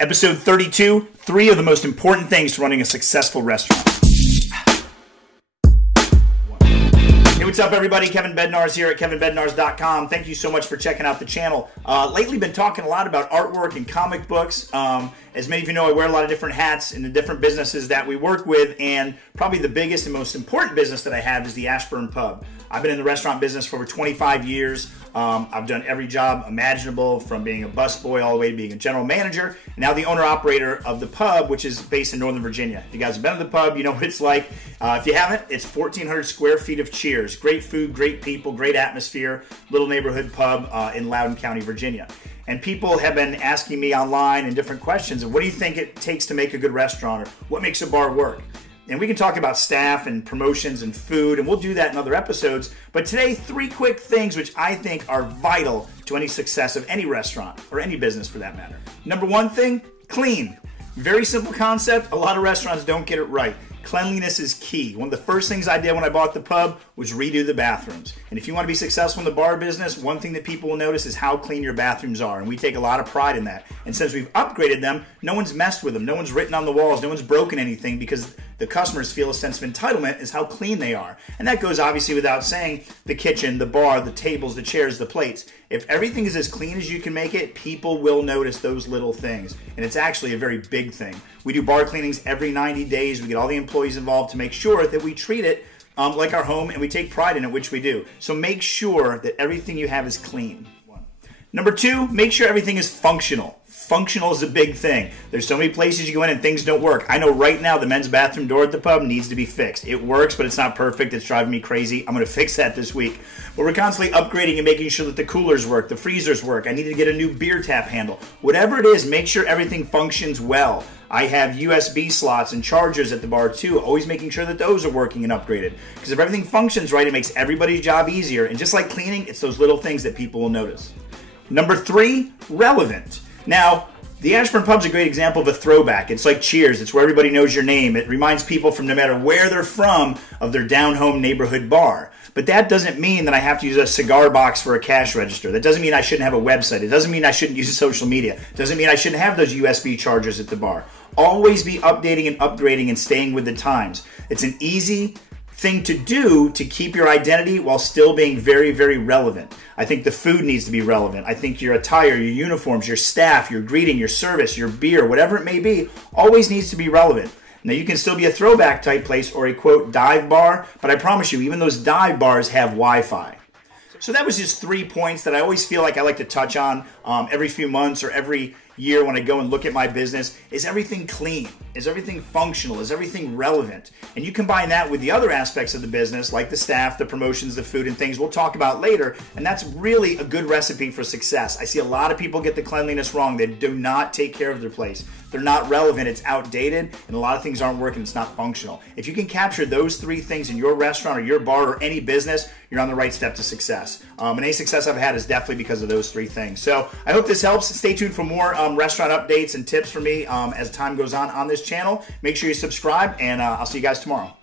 Episode 32, 3 of the most important things to running a successful restaurant. Hey, what's up everybody? Kevin Bednarz here at kevinbednarz.com. Thank you so much for checking out the channel. Lately been talking a lot about artwork and comic books. As many of you know, I wear a lot of different hats in the different businesses that we work with, and probably the biggest and most important business that I have is the Ashburn Pub. I've been in the restaurant business for over 25 years. I've done every job imaginable, from being a busboy all the way to being a general manager, and now the owner-operator of the pub, which is based in Northern Virginia. If you guys have been to the pub, you know what it's like. If you haven't, it's 1,400 square feet of cheers. Great food, great people, great atmosphere, little neighborhood pub in Loudoun County, Virginia. And people have been asking me online and different questions of what do you think it takes to make a good restaurant, or what makes a bar work? And we can talk about staff and promotions and food, and we'll do that in other episodes. But today, 3 quick things which I think are vital to any success of any restaurant, or any business for that matter. Number 1 thing, clean. Very simple concept. A lot of restaurants don't get it right. Cleanliness is key. One of the first things I did when I bought the pub was redo the bathrooms. And if you want to be successful in the bar business, one thing that people will notice is how clean your bathrooms are. And we take a lot of pride in that. And since we've upgraded them, no one's messed with them. No one's written on the walls. No one's broken anything, because the customers feel a sense of entitlement is how clean they are. And that goes obviously without saying the kitchen, the bar, the tables, the chairs, the plates. If everything is as clean as you can make it, people will notice those little things. And it's actually a very big thing. We do bar cleanings every 90 days. We get all the employees involved to make sure that we treat it like our home, and we take pride in it, which we do. So make sure that everything you have is clean. Number 2, make sure everything is functional. Functional is a big thing. There's so many places you go in and things don't work. I know right now the men's bathroom door at the pub needs to be fixed. It works, but it's not perfect. It's driving me crazy. I'm going to fix that this week. But we're constantly upgrading and making sure that the coolers work, the freezers work. I need to get a new beer tap handle. Whatever it is, make sure everything functions well. I have USB slots and chargers at the bar too, always making sure that those are working and upgraded. Because if everything functions right, it makes everybody's job easier. And just like cleaning, it's those little things that people will notice. Number 3, relevant. Now, the Ashburn Pub's a great example of a throwback. It's like Cheers. It's where everybody knows your name. It reminds people, from no matter where they're from, of their down-home neighborhood bar. But that doesn't mean that I have to use a cigar box for a cash register. That doesn't mean I shouldn't have a website. It doesn't mean I shouldn't use social media. It doesn't mean I shouldn't have those USB chargers at the bar. Always be updating and upgrading and staying with the times. It's an easy thing to do to keep your identity while still being very, very relevant. I think the food needs to be relevant. I think your attire, your uniforms, your staff, your greeting, your service, your beer, whatever it may be, always needs to be relevant. Now, you can still be a throwback type place or a, quote, dive bar, but I promise you, even those dive bars have Wi-Fi. So that was just 3 points that I always feel like I like to touch on every few months or every year when I go and look at my business. Is everything clean? Is everything functional? Is everything relevant? And you combine that with the other aspects of the business, like the staff, the promotions, the food, and things we'll talk about later, and that's really a good recipe for success. I see a lot of people get the cleanliness wrong. They do not take care of their place. They're not relevant. It's outdated, and a lot of things aren't working. It's not functional. If you can capture those 3 things in your restaurant or your bar or any business, you're on the right step to success. And any success I've had is definitely because of those 3 things. So I hope this helps. Stay tuned for more restaurant updates and tips from me as time goes on this channel. Make sure you subscribe, and I'll see you guys tomorrow.